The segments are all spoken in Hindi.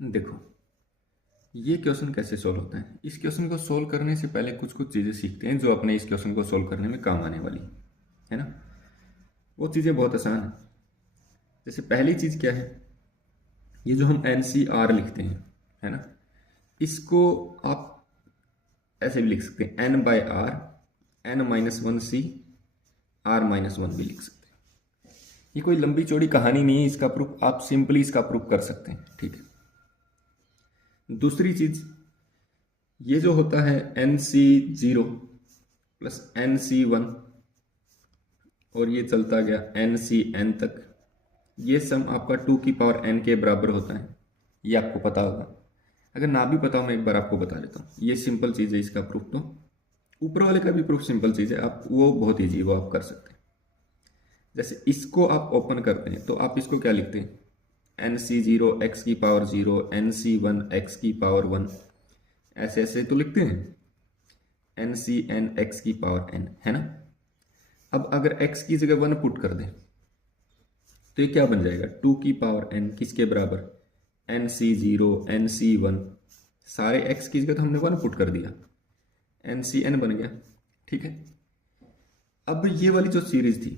देखो, ये क्वेश्चन कैसे सॉल्व होता है। इस क्वेश्चन को सॉल्व करने से पहले कुछ कुछ चीज़ें सीखते हैं जो अपने इस क्वेश्चन को सॉल्व करने में काम आने वाली है ना। वो चीज़ें बहुत आसान है। जैसे पहली चीज़ क्या है, ये जो हम एन सी आर लिखते हैं है ना, इसको आप ऐसे भी लिख सकते हैं n by r, n minus one c, r minus one भी लिख सकते हैं। ये कोई लंबी चौड़ी कहानी नहीं है, इसका प्रूफ आप सिंपली इसका प्रूफ कर सकते हैं। ठीक है। दूसरी चीज, ये जो होता है n c zero plus n सी वन और ये चलता गया एन सी एन तक, ये सम आपका टू की पावर एन के बराबर होता है। ये आपको पता होगा। अगर ना भी पता हो मैं एक बार आपको बता देता हूँ। ये सिंपल चीज़ है, इसका प्रूफ तो ऊपर वाले का भी प्रूफ सिंपल चीज़ है, आप वो बहुत ईजी, वो आप कर सकते हैं। जैसे इसको आप ओपन करते हैं तो आप इसको क्या लिखते हैं, एन सी जीरो एक्स की पावर जीरो, एन सी वन एक्स की पावर वन, ऐसे ऐसे तो लिखते हैं, एन सी एन एक्स की पावर एन, है ना। अब अगर x की जगह वन पुट कर दें तो ये क्या बन जाएगा, टू की पावर n किसके बराबर, एन सी जीरो एन सी वन, सारे x की जगह तो हमने वन पुट कर दिया, एन सी एन बन गया। ठीक है। अब ये वाली जो सीरीज थी,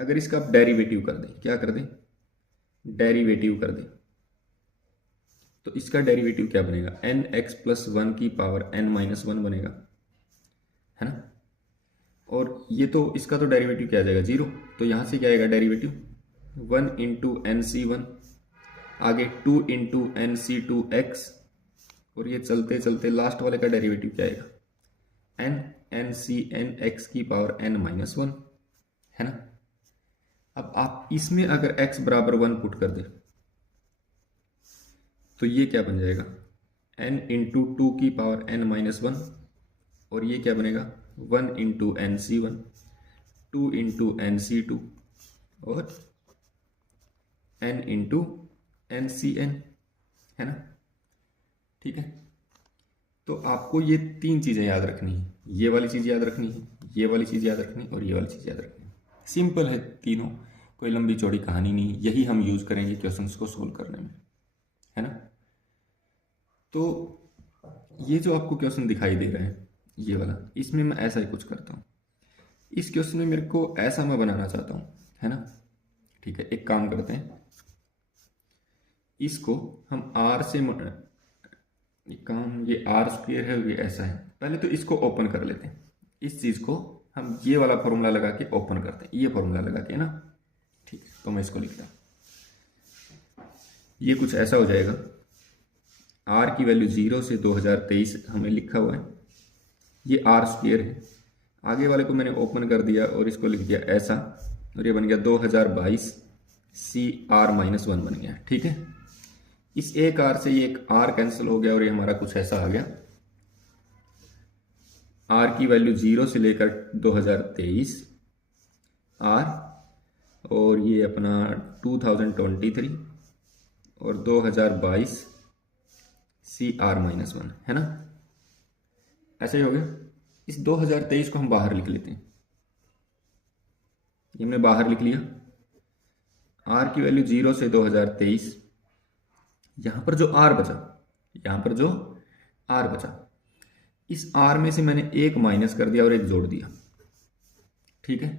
अगर इसका आप डेरिवेटिव कर दें, क्या कर दें, डेरिवेटिव कर दें, तो इसका डेरिवेटिव क्या बनेगा, एन एक्स प्लस वन की पावर एन माइनस वन बनेगा, है ना। और ये तो इसका तो डेरिवेटिव क्या आ जाएगा, जीरो। तो यहाँ से क्या आएगा डेरिवेटिव, वन इंटू एन सी वन, आगे टू इंटू एन सी टू एक्स, और ये चलते चलते लास्ट वाले का डेरिवेटिव क्या आएगा, n n c n x की पावर एन माइनस वन, है ना। अब आप इसमें अगर x बराबर वन पुट कर दे तो ये क्या बन जाएगा, n इंटू टू की पावर n माइनस वन, और ये क्या बनेगा, वन इंटू एन सी वन, टू इंटू एन सी टू, और n into n c n, है ना। ठीक है। तो आपको ये तीन चीज़ें याद रखनी है, ये वाली चीज़ याद रखनी है, ये वाली चीज़ याद रखनी है, और ये वाली चीज़ याद रखनी है। सिंपल है तीनों, कोई लंबी चौड़ी कहानी नहीं। यही हम यूज़ करेंगे क्वेश्चंस को सोल्व करने में, है ना। तो ये जो आपको क्वेश्चन दिखाई दे रहा है ये वाला, इसमें मैं ऐसा ही कुछ करता हूँ। इस क्वेश्चन में मेरे को ऐसा मैं बनाना चाहता हूँ, है ना। ठीक है, एक काम करते हैं, इसको हम आर से एक काम, ये आर स्क्वेयर है, ये ऐसा है। पहले तो इसको ओपन कर लेते हैं, इस चीज़ को हम ये वाला फॉर्मूला लगा के ओपन करते हैं, ये फॉर्मूला लगा के ना। ठीक है, तो मैं इसको लिखता हूँ, ये कुछ ऐसा हो जाएगा, आर की वैल्यू 0 से 2023 हमें लिखा हुआ है, ये आर स्क्वेयर है। आगे वाले को मैंने ओपन कर दिया और इसको लिख दिया ऐसा, और ये बन गया 2022 सी आर माइनस वन बन गया। ठीक है। इस एक आर से ये एक आर कैंसिल हो गया और ये हमारा कुछ ऐसा आ गया, आर की वैल्यू 0 से लेकर 2023 आर, और ये अपना 2023 और 2022 सी आर माइनस वन, है ना। ऐसा ही हो गया। इस 2023 को हम बाहर लिख लेते हैं, ये हमने बाहर लिख लिया। आर की वैल्यू 0 से 2023, यहां पर जो आर बचा, यहां पर जो आर बचा, इस आर में से मैंने एक माइनस कर दिया और एक जोड़ दिया। ठीक है।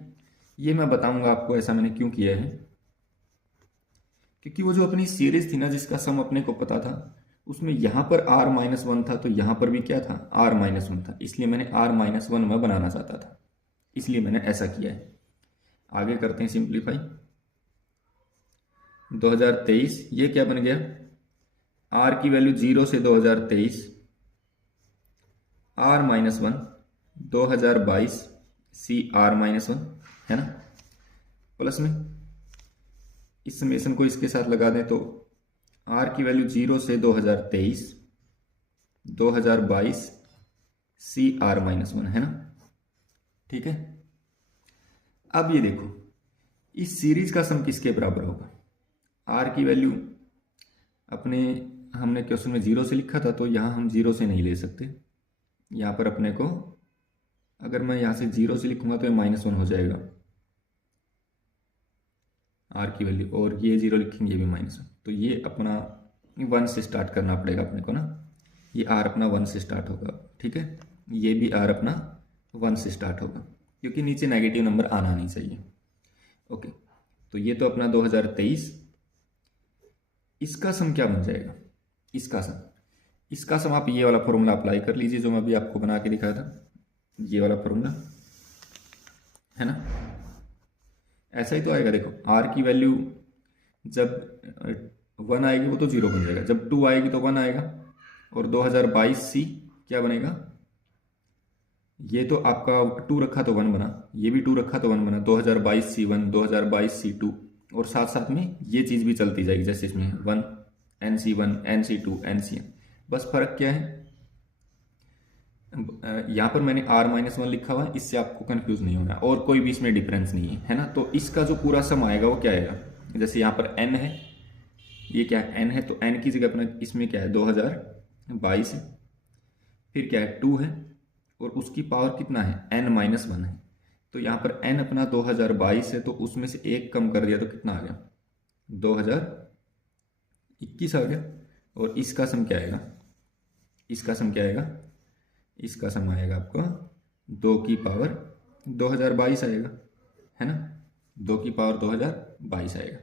ये मैं बताऊंगा आपको ऐसा मैंने क्यों किया है, क्योंकि वो जो अपनी सीरीज थी ना जिसका सम अपने को पता था, उसमें यहां पर आर माइनस वन था, तो यहां पर भी क्या था, आर माइनस वन था, इसलिए मैंने आर माइनस वन में बनाना चाहता था, इसलिए मैंने ऐसा किया है। आगे करते हैं सिंप्लीफाई। 2023 ये क्या बन गया, आर की वैल्यू 0 से 2023 r minus one, 2022 c r minus one, है ना। प्लस में इस समेशन को इसके साथ लगा दें तो आर की वैल्यू 0 से 2023 2022 सी आर माइनस वन, है ना। ठीक है। अब ये देखो, इस सीरीज का सम किसके बराबर होगा, आर की वैल्यू अपने हमने क्वेश्चन में 0 से लिखा था, तो यहाँ हम 0 से नहीं ले सकते। यहाँ पर अपने को, अगर मैं यहाँ से 0 से लिखूंगा तो ये माइनस वन हो जाएगा आर की वैल्यू, और ये 0 लिखेंगे ये भी माइनस वन, तो ये अपना 1 से स्टार्ट करना पड़ेगा अपने को ना। ये r अपना 1 से स्टार्ट होगा, ठीक है। ये भी r अपना 1 से स्टार्ट होगा, क्योंकि नीचे नेगेटिव नंबर आना नहीं चाहिए। ओके, तो ये तो अपना 2023। इसका सम क्या बन जाएगा? इसका सम आप ये वाला फॉर्मूला अप्लाई कर लीजिए जो मैं अभी आपको बना के दिखाया था, ये वाला फॉर्मूला है ना। ऐसा ही तो आएगा। देखो r की वैल्यू जब 1 आएगी वो तो 0 बन जाएगा, जब 2 आएगी तो 1 आएगा। और 2022C क्या बनेगा? ये तो आपका 2 रखा तो 1 बना, ये भी 2 रखा तो 1 बना। 2022C1, 2022C2, और साथ साथ में ये चीज़ भी चलती जाएगी, जैसे इसमें 1 NC1 NC2 NCN। बस फर्क क्या है, यहाँ पर मैंने r-1 लिखा हुआ है, इससे आपको कंफ्यूज नहीं होना, और कोई भी इसमें डिफरेंस नहीं है ना। तो इसका जो पूरा सम आएगा वो क्या आएगा? जैसे यहाँ पर n है, ये क्या है? n है, तो n की जगह अपना इसमें क्या है? 2022 है। फिर क्या है? 2 है, और उसकी पावर कितना है? n-1 है। तो यहाँ पर n अपना 2022 है, तो उसमें से 1 कम कर दिया तो कितना आ गया? 2021 आ गया। और इसका सम क्या आएगा? इसका सम क्या आएगा? इसका सम आएगा आपको 2 की पावर 2022 आएगा, है ना। 2 की पावर 2022 आएगा।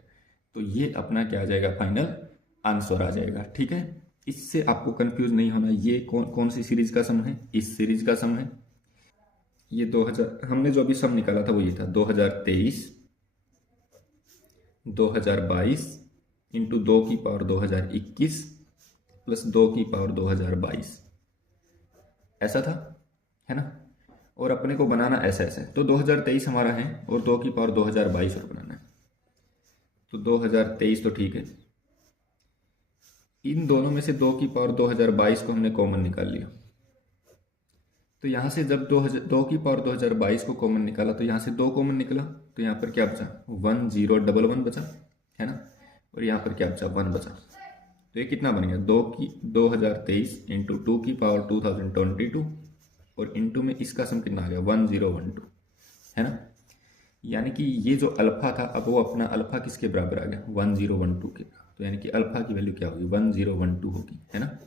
तो ये अपना क्या आ जाएगा? फाइनल आंसर आ जाएगा, ठीक है। इससे आपको कंफ्यूज नहीं होना। ये कौन सी सीरीज का सम है? इस सीरीज का सम है। ये 2000 हमने जो अभी सम निकाला था वो ये था 2023 2022 इंटू 2 की पावर 2021 प्लस 2 की पावर 2022, ऐसा था, है ना। और अपने को बनाना ऐसा ऐसा है। तो 2023 हमारा है और 2 की पावर 2022 और बनाना है। तो 2023 तो ठीक है, इन दोनों में से 2 की पावर 2022 को हमने कॉमन निकाल लिया। तो यहाँ से जब 2 की पावर 2022 को कॉमन निकाला तो यहाँ से 2 कॉमन निकला, तो यहाँ पर क्या बचा? 1011 बचा, है ना। और यहाँ पर क्या बचा? 1 बचा। तो ये कितना बन गया? 2023 इंटू 2 की पावर 2022 और इंटू में इसका सम कितना आ गया? 1012, है ना। यानी कि ये जो अल्फा था, अब वो अपना अल्फा किसके बराबर आ गया? 1012 के। तो यानी कि अल्फा की वैल्यू क्या होगी? 1012 होगी, है ना।